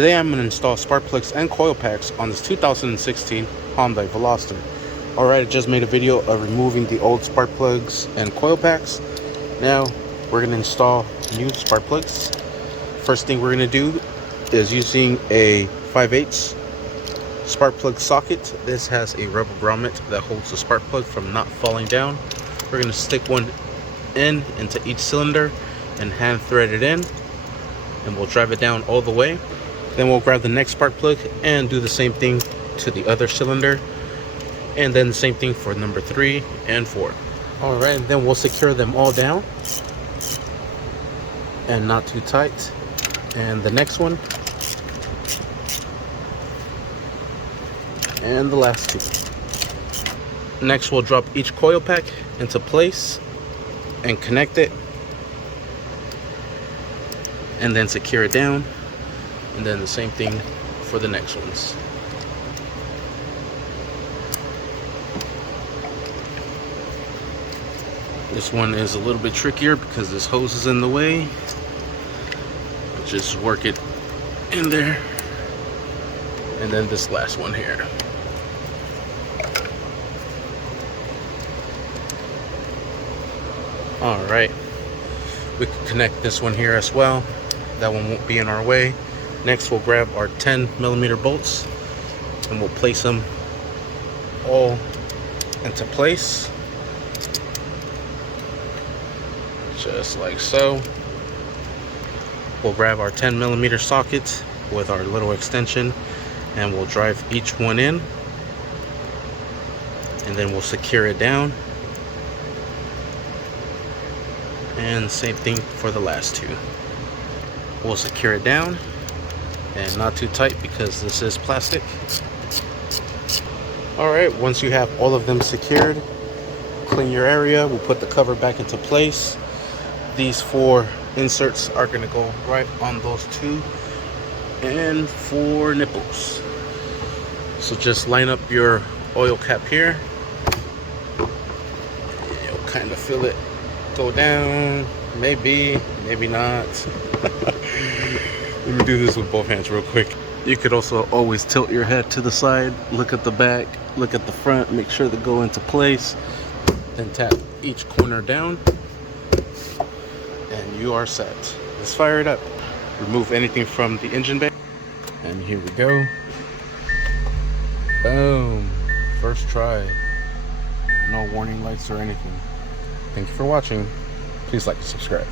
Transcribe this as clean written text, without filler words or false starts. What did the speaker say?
Today I'm going to install spark plugs and coil packs on this 2016 Hyundai Veloster. Alright, I just made a video of removing the old spark plugs and coil packs. Now we're going to install new spark plugs. First thing we're going to do is using a 5/8 spark plug socket. This has a rubber grommet that holds the spark plug from not falling down. We're going to stick one into each cylinder and hand thread it in, and we'll drive it down all the way. Then we'll grab the next spark plug and do the same thing to the other cylinder, and then the same thing for number 3 and 4. Alright, then we'll secure them all down and not too tight. And the next one, and the last two. Next we'll drop each coil pack into place and connect it, and then secure it down, and then the same thing for the next ones. This one is a little bit trickier because this hose is in the way. Just work it in there, and then this last one here. Alright, we can connect this one here as well. That one won't be in our way. Next we'll grab our 10mm bolts and we'll place them all into place, just like so. We'll grab our 10mm socket with our little extension and we'll drive each one in, and then we'll secure it down, and same thing for the last two. We'll secure it down and not too tight because this is plastic. Alright, once you have all of them secured, clean your area. We'll put the cover back into place. These 4 inserts are going to go right on those 2 and 4 nipples. So just line up your oil cap here. You'll kind of feel it go down, maybe not. Let me do this with both hands real quick. You could also always tilt your head to the side, look at the back, look at the front, make sure they go into place, then tap each corner down, and you are set. Let's fire it up. Remove anything from the engine bay, and here we go. Boom. First try. No warning lights or anything. Thank you for watching. Please like and subscribe.